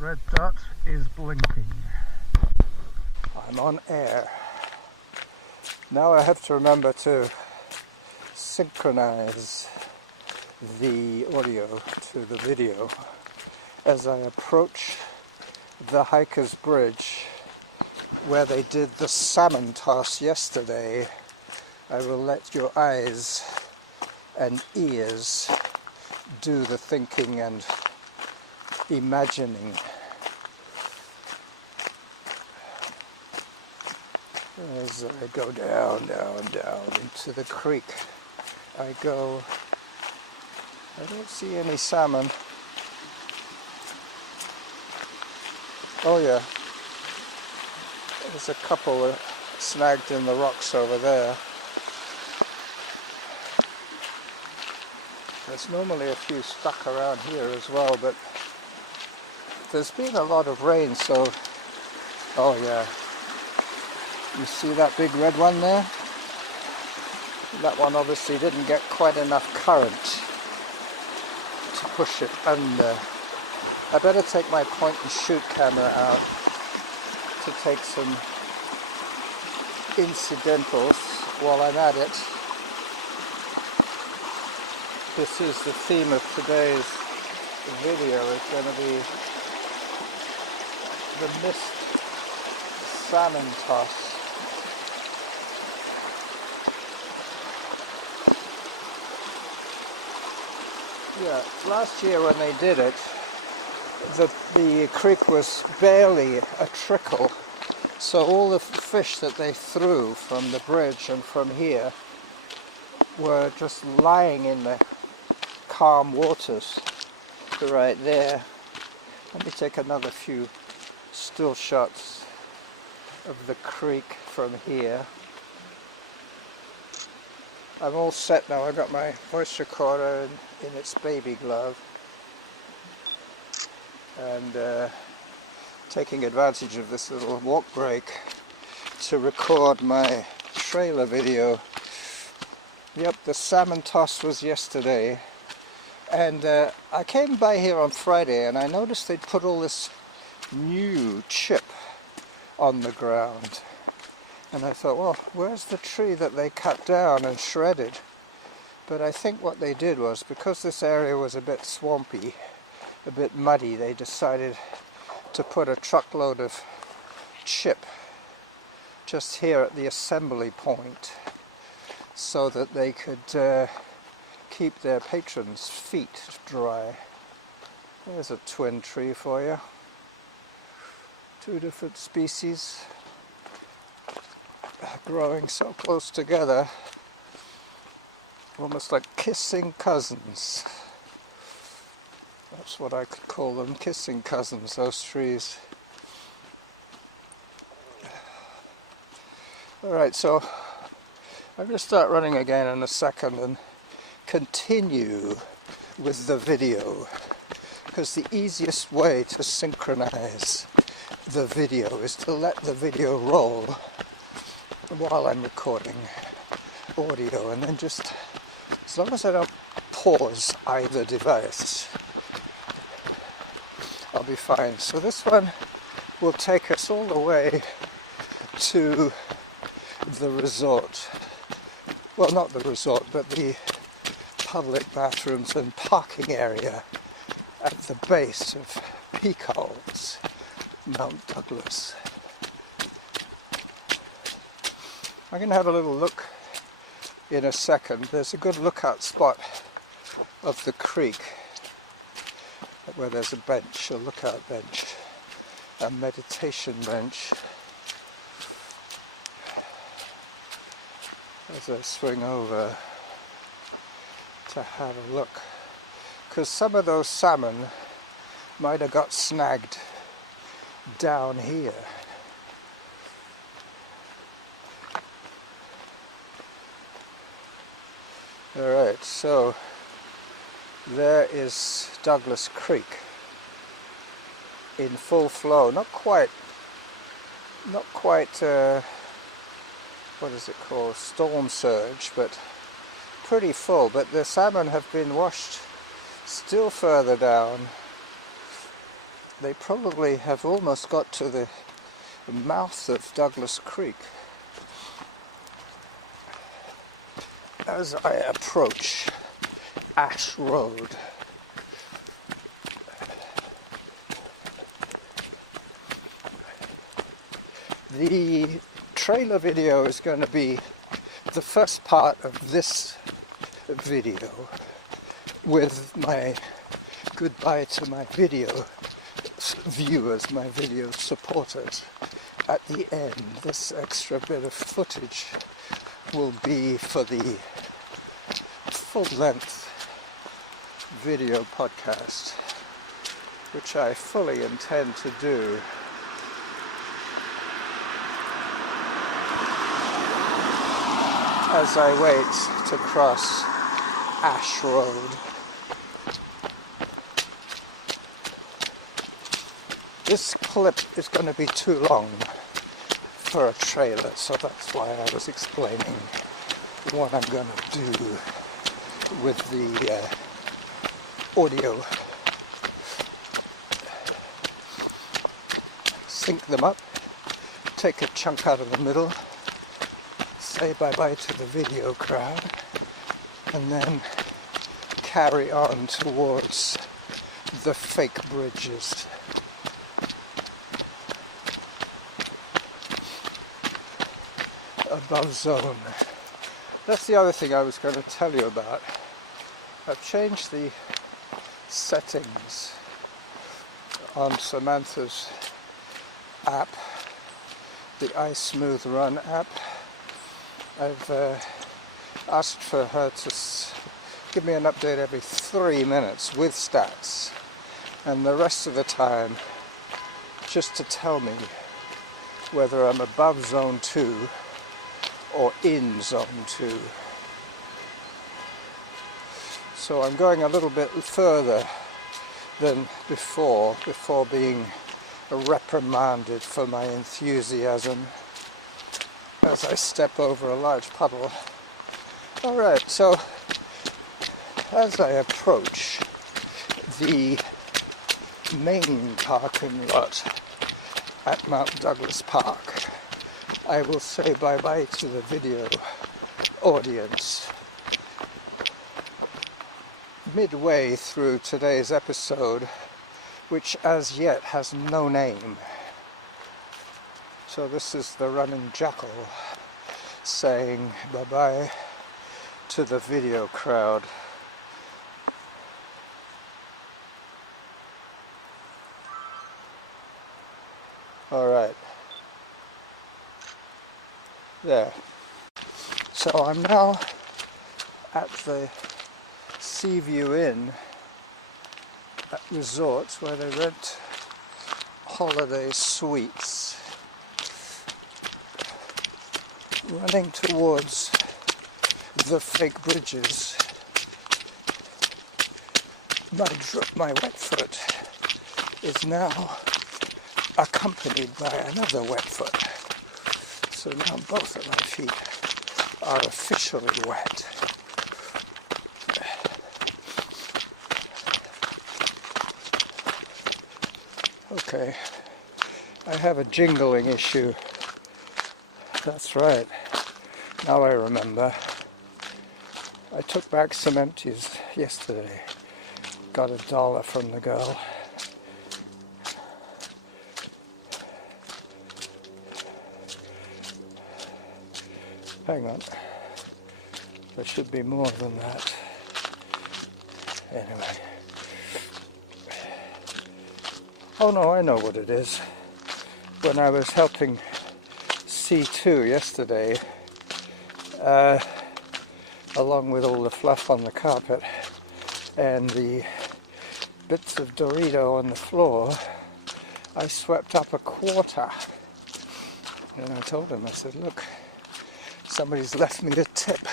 red dot is blinking. I'm on air. Now I have to remember to synchronize the audio to the video as I approach the Hiker's Bridge where they did the salmon toss yesterday. I will let your eyes and ears do the thinking and imagining. As I go down into the creek, I don't see any salmon. Oh yeah, there's a couple snagged in the rocks over there. There's normally a few stuck around here as well, but there's been a lot of rain, so... Oh yeah. You see that big red one there? That one obviously didn't get quite enough current to push it under. I better take my point and shoot camera out to take some incidentals while I'm at it. This is the theme of today's video. It's going to be the missed salmon toss. Yeah, last year when they did it, the creek was barely a trickle, so all the fish that they threw from the bridge and from here were just lying in the calm waters right there. Let me take another few still shots of the creek from here. I'm all set now. I've got my voice recorder in its baby glove and taking advantage of this little walk break to record my trailer video. Yep, the salmon toss was yesterday, and I came by here on Friday and I noticed they'd put all this new chip on the ground, and I thought, well, where's the tree that they cut down and shredded? But I think what they did was, because this area was a bit swampy, a bit muddy, they decided to put a truckload of chip just here at the assembly point so that they could keep their patrons' feet dry. There's a twin tree for you. Two different species growing so close together, almost like kissing cousins. That's what I could call them, kissing cousins, those trees. Alright, so I'm going to start running again in a second and continue with the video, because the easiest way to synchronize the video is to let the video roll while I'm recording audio, and then just, as long as I don't pause either device, I'll be fine. So this one will take us all the way to the resort. Well, not the resort, but the public bathrooms and parking area at the base of Peacock's Mount Douglas. I'm going to have a little look in a second. There's a good lookout spot of the creek where there's a bench, a lookout bench, a meditation bench. As I swing over to have a look, because some of those salmon might have got snagged down here. Alright, so there is Douglas Creek in full flow. Not quite what is it called, storm surge, but pretty full. But the salmon have been washed still further down they probably have almost got to the mouth of Douglas Creek as I approach Ash Road. The trailer video is going to be the first part of this video with my goodbye to my video viewers, my video supporters. At the end, this extra bit of footage will be for the full-length video podcast, which I fully intend to do as I wait to cross Ash Road. This clip is going to be too long for a trailer, so that's why I was explaining what I'm going to do with the audio. Sync them up, take a chunk out of the middle, say bye-bye to the video crowd, and then carry on towards the fake bridges. Above zone. That's the other thing I was going to tell you about. I've changed the settings on Samantha's app, the iSmooth Run app. I've asked for her to give me an update every 3 minutes with stats, and the rest of the time just to tell me whether I'm above zone 2 or in zone 2. So I'm going a little bit further than before being reprimanded for my enthusiasm as I step over a large puddle. Alright, so as I approach the main parking lot at Mount Douglas Park, I will say bye-bye to the video audience. Midway through today's episode, which as yet has no name. So this is the Running Jackal saying bye-bye to the video crowd. Alright. There. So I'm now at the Seaview Inn at resorts where they rent holiday suites. Running towards the fake bridges. My wet foot is now accompanied by another wet foot. So now both of my feet are officially wet. Okay, I have a jingling issue. That's right, now I remember. I took back some empties yesterday. Got $1 from the girl. Hang on, there should be more than that. Anyway. Oh no, I know what it is. When I was helping C2 yesterday, along with all the fluff on the carpet and the bits of Dorito on the floor, I swept up a quarter. And I told him, I said, look, somebody's left me a tip,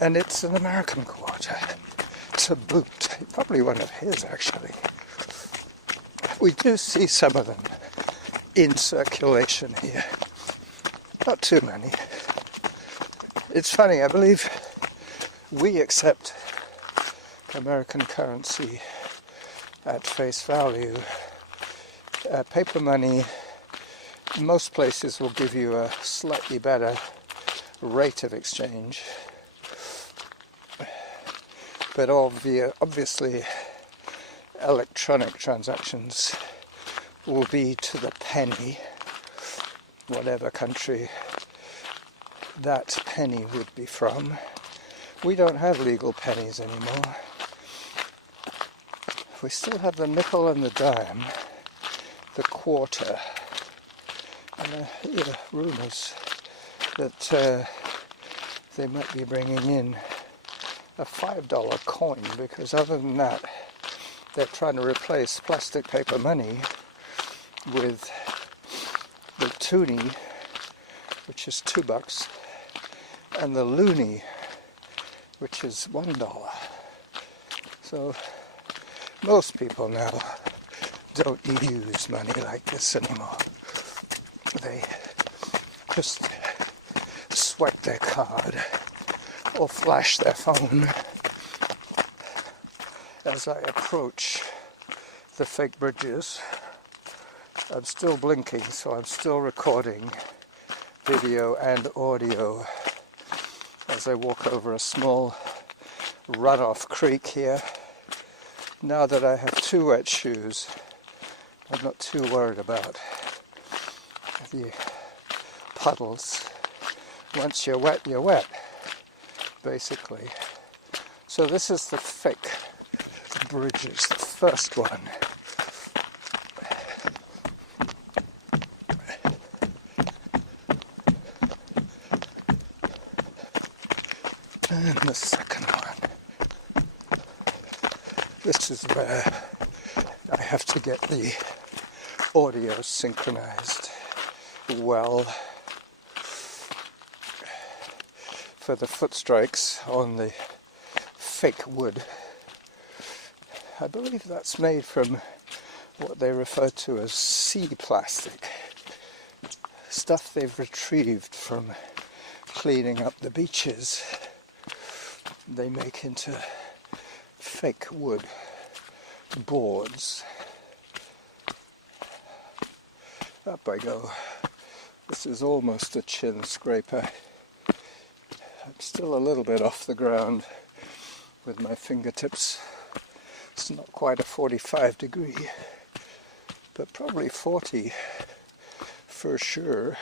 and it's an American quarter to boot. Probably one of his, actually. We do see some of them in circulation here. Not too many. It's funny, I believe we accept American currency at face value. Paper money, most places will give you a slightly better rate of exchange, but obviously electronic transactions will be to the penny, whatever country that penny would be from. We don't have legal pennies anymore. We still have the nickel and the dime, the quarter, and I hear rumours that they might be bringing in a $5 coin, because other than that they're trying to replace plastic paper money with the toonie, which is $2, and the loonie, which is $1. So most people now don't use money like this anymore. They just swipe their card or flash their phone. As I approach the fake bridges, I'm still blinking, so I'm still recording video and audio as I walk over a small runoff creek here. Now that I have 2 wet shoes, I'm not too worried about the puddles. Once you're wet, basically. So this is the fake bridges, the first one. And the second one. This is where I have to get the audio synchronized well for the foot strikes on the fake wood. I believe that's made from what they refer to as sea plastic, stuff they've retrieved from cleaning up the beaches. They make into fake wood boards. Up I go. This is almost a chin scraper. I'm still a little bit off the ground with my fingertips. It's not quite a 45 degree, but probably 40 for sure.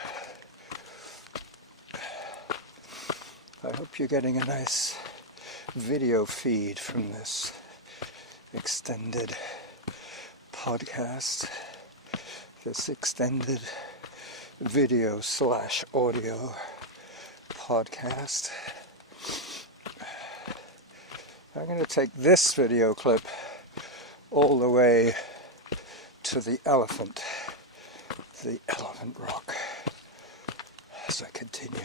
I hope you're getting a nice video feed from this extended podcast, this extended video / audio podcast. I'm going to take this video clip all the way to the elephant rock, as I continue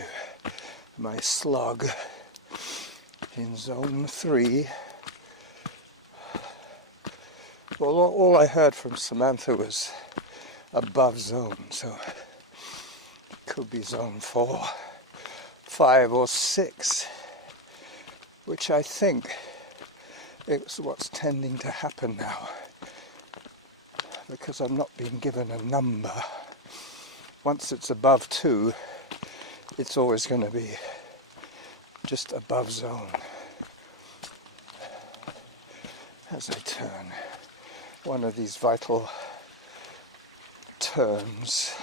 my slog in zone 3. Well, all I heard from Samantha was above zone, so it could be zone 4, 5 or 6, which I think is what's tending to happen now, because I'm not being given a number. Once it's above 2, it's always going to be just above zone. As I turn one of these vital turns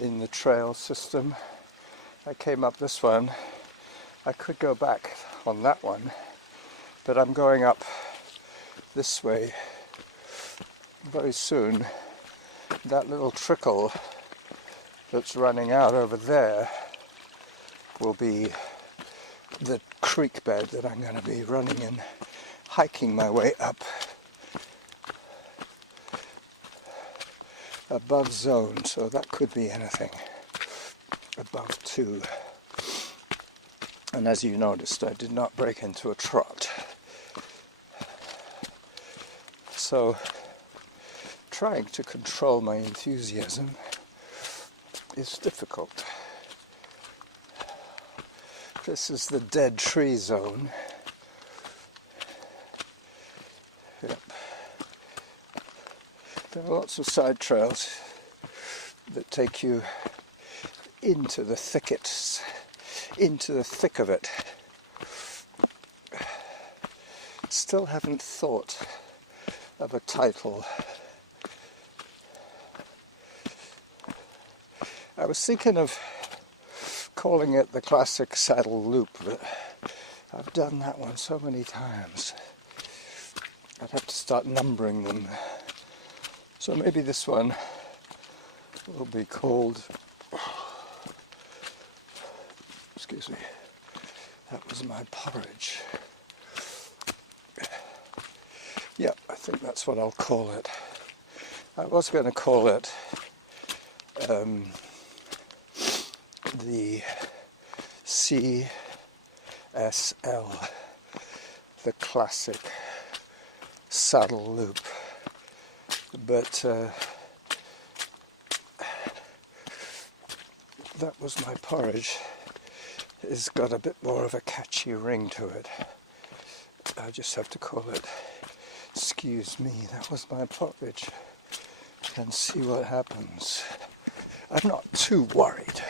in the trail system, I came up this one. I could go back on that one, but I'm going up this way. Very soon that little trickle that's running out over there will be the creek bed that I'm going to be running and hiking my way up above zone, so that could be anything above 2. And as you noticed, I did not break into a trot. So trying to control my enthusiasm is difficult. This is the dead tree zone. Yep. There are lots of side trails that take you into the thickets, into the thick of it. Still haven't thought of a title. I was thinking of calling it the Classic Saddle Loop, but I've done that one so many times. I'd have to start numbering them. So maybe this one will be called, excuse me, that was my porridge. Yeah, I think that's what I'll call it. I was going to call it the CSL, the Classic Saddle Loop, but that was my porridge. It's got a bit more of a catchy ring to it. I just have to call it "Excuse me, that was my porridge," and see what happens. I'm not too worried.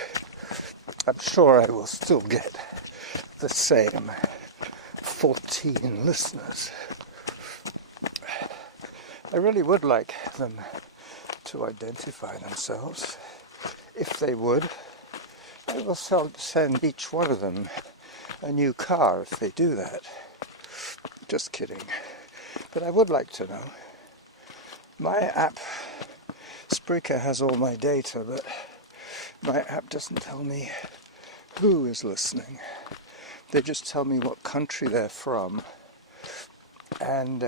I'm sure I will still get the same 14 listeners. I really would like them to identify themselves. If they would, I will send each one of them a new car if they do that. Just kidding. But I would like to know. My app, Spreaker, has all my data, but my app doesn't tell me who is listening. They just tell me what country they're from and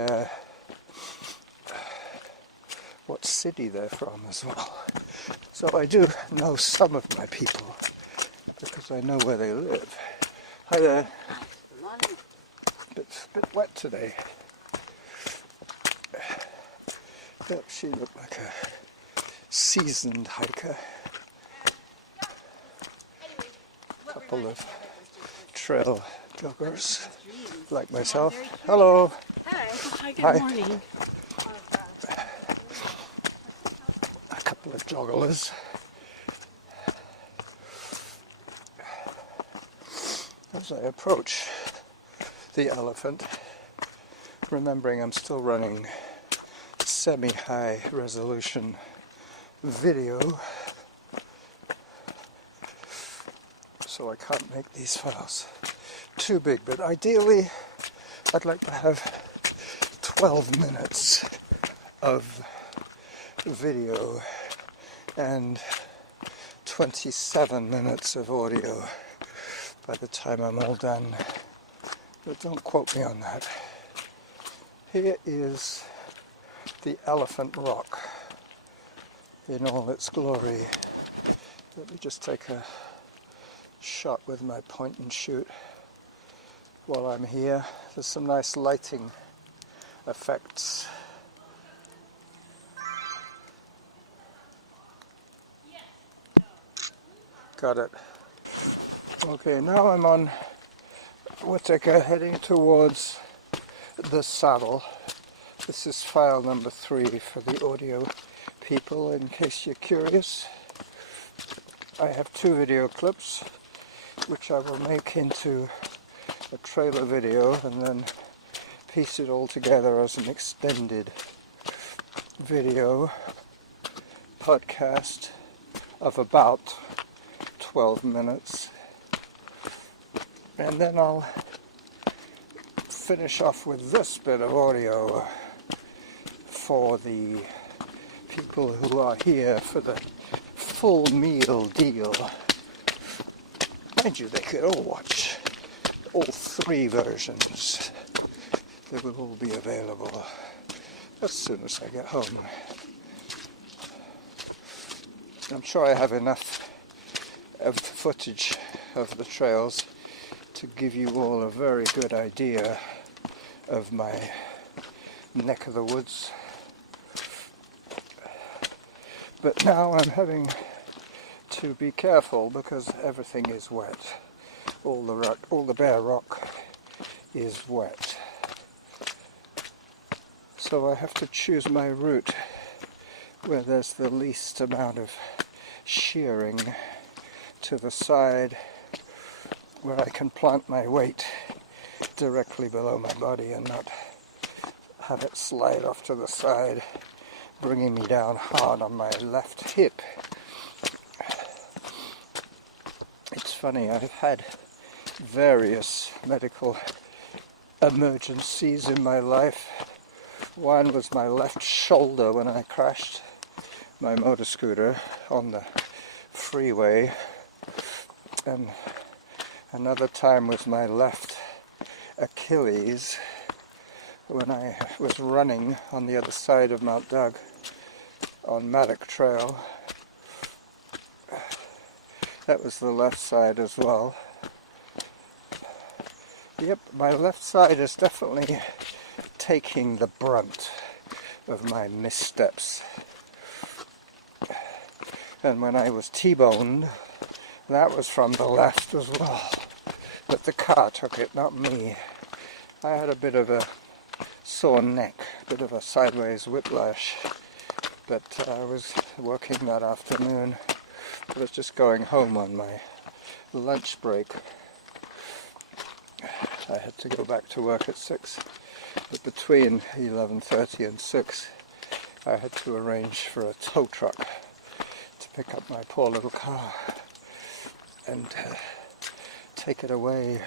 what city they're from as well. So I do know some of my people because I know where they live. Hi there. Good morning. Bit wet today. Yep, she looked like a seasoned hiker. Couple of trail joggers like myself. Hello. Hi, good Hi. morning. A couple of jogglers. As I approach the elephant, remembering I'm still running semi-high resolution video, so I can't make these files too big, but ideally I'd like to have 12 minutes of video and 27 minutes of audio by the time I'm all done, but don't quote me on that. Here is the Elephant Rock in all its glory. Let me just take a shot with my point and shoot while I'm here. There's some nice lighting effects. Got it. Okay, now I'm on Whittaker heading towards the saddle. This is file number 3 for the audio people, in case you're curious. I have 2 video clips which I will make into a trailer video and then piece it all together as an extended video podcast of about 12 minutes. And then I'll finish off with this bit of audio for the people who are here for the full meal deal. Mind you, they could all watch all 3 versions. They will all be available as soon as I get home. I'm sure I have enough of the footage of the trails to give you all a very good idea of my neck of the woods. But now I'm having to be careful because everything is wet. All the bare rock is wet. So I have to choose my route where there's the least amount of shearing to the side, where I can plant my weight directly below my body and not have it slide off to the side, bringing me down hard on my left hip. It's funny, I've had various medical emergencies in my life. One was my left shoulder when I crashed my motor scooter on the freeway, and another time was my left Achilles when I was running on the other side of Mount Doug on Maddock Trail. That was the left side as well. Yep, my left side is definitely taking the brunt of my missteps. And when I was T-boned, that was from the left as well. But the car took it, not me. I had a bit of a sore neck, a bit of a sideways whiplash. But I was working that afternoon. I was just going home on my lunch break. I had to go back to work at 6. But between 11:30 and 6, I had to arrange for a tow truck to pick up my poor little car and take it away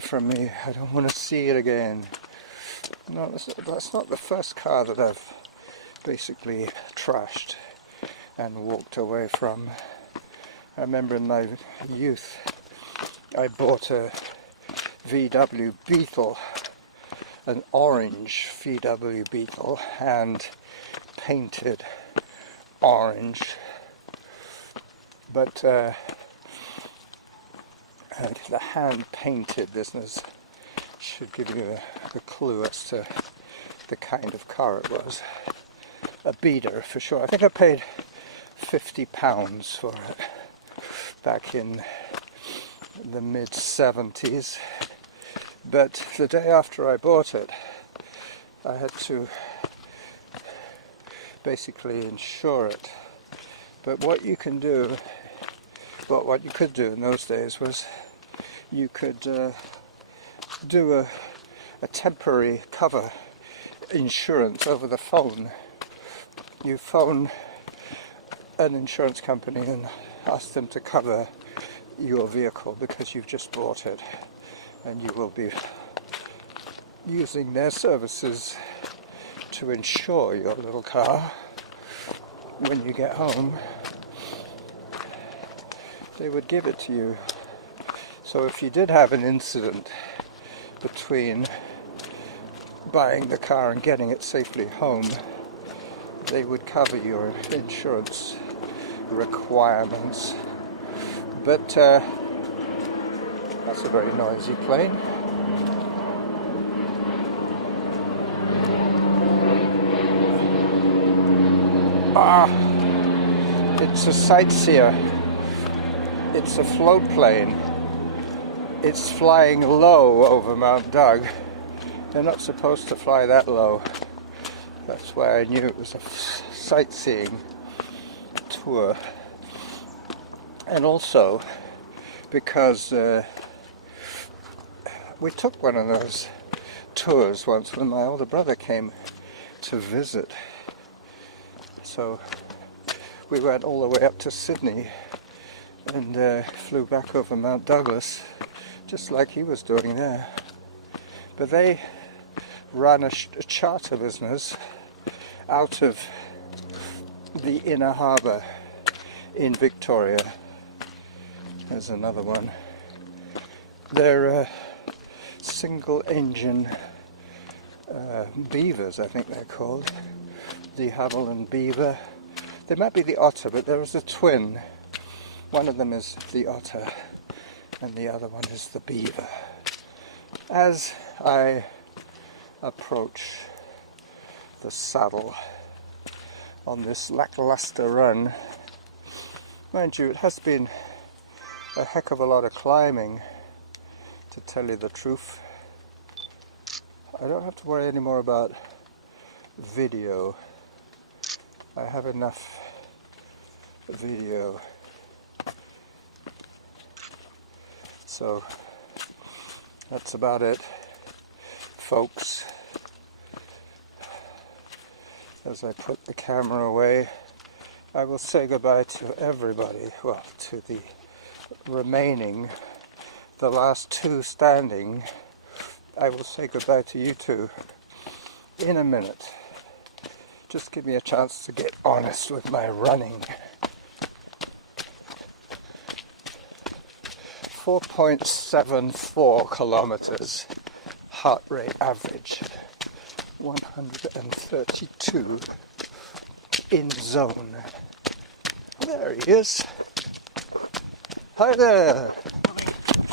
from me. I don't want to see it again. No, that's not the first car that I've basically trashed and walked away from. I remember in my youth I bought a VW Beetle, an orange VW Beetle, and painted orange, but the hand painted business should give you a clue as to the kind of car it was. A beater for sure. I think I paid £50 for it back in the mid-70s, but the day after I bought it I had to basically insure it. But what you could do in those days was you could do a temporary cover insurance over the phone. You phone an insurance company and ask them to cover your vehicle because you've just bought it, and you will be using their services to insure your little car. When you get home, they would give it to you. So if you did have an incident between buying the car and getting it safely home, they would cover your insurance requirements. But that's a very noisy plane. It's a sightseer. It's a float plane. It's flying low over Mount Doug. They're not supposed to fly that low. That's why I knew it was a sightseeing tour. And also because we took one of those tours once when my older brother came to visit. So we went all the way up to Sydney and flew back over Mount Douglas, just like he was doing there. But they ran a charter business out of the inner harbour in Victoria. There's another one. They're single engine beavers, I think they're called. The Havilland Beaver. They might be the Otter, but there is a twin. One of them is the Otter and the other one is the Beaver. As I approach the saddle on this lackluster run, mind you, it has been a heck of a lot of climbing, to tell you the truth. I don't have to worry anymore about video. I have enough video. So that's about it, folks. As I put the camera away, I will say goodbye to everybody, well, to the remaining, the last two standing. I will say goodbye to you two in a minute. Just give me a chance to get honest with my running. 4.74 kilometers, heart rate average, 132 in zone. There he is. Hi there.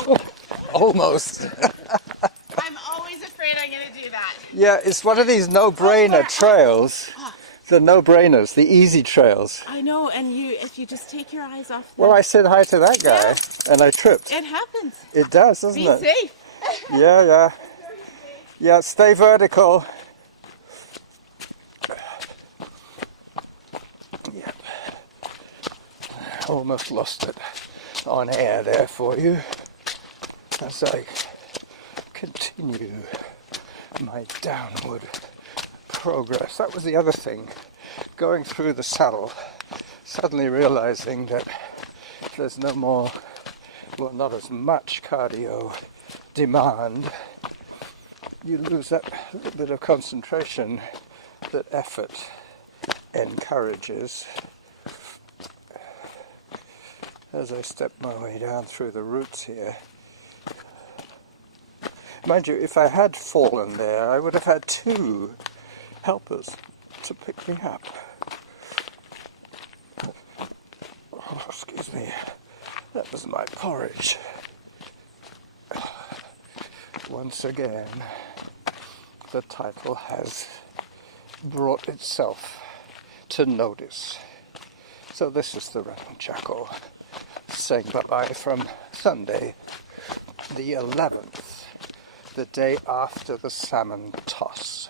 Oh, almost. I'm always afraid I'm going to do that. Yeah, it's one of these no-brainer trails. The no-brainers, the easy trails. I know, and if you just take your eyes off Well, I said hi to that guy, and I tripped. it happens. It does, doesn't Be it? safe. Yeah. Yeah, stay vertical. Yep. Almost lost it on air there for you as I continue my downward progress. That was the other thing, going through the saddle, suddenly realizing that there's no more, well, not as much cardio demand. You lose that little bit of concentration that effort encourages. As I step my way down through the roots here. Mind you, if I had fallen there, I would have had two helpers to pick me up. Oh, excuse me, that was my porridge. Once again, the title has brought itself to notice. So this is the Running Jackal saying bye-bye from Sunday, the 11th, the day after the salmon toss.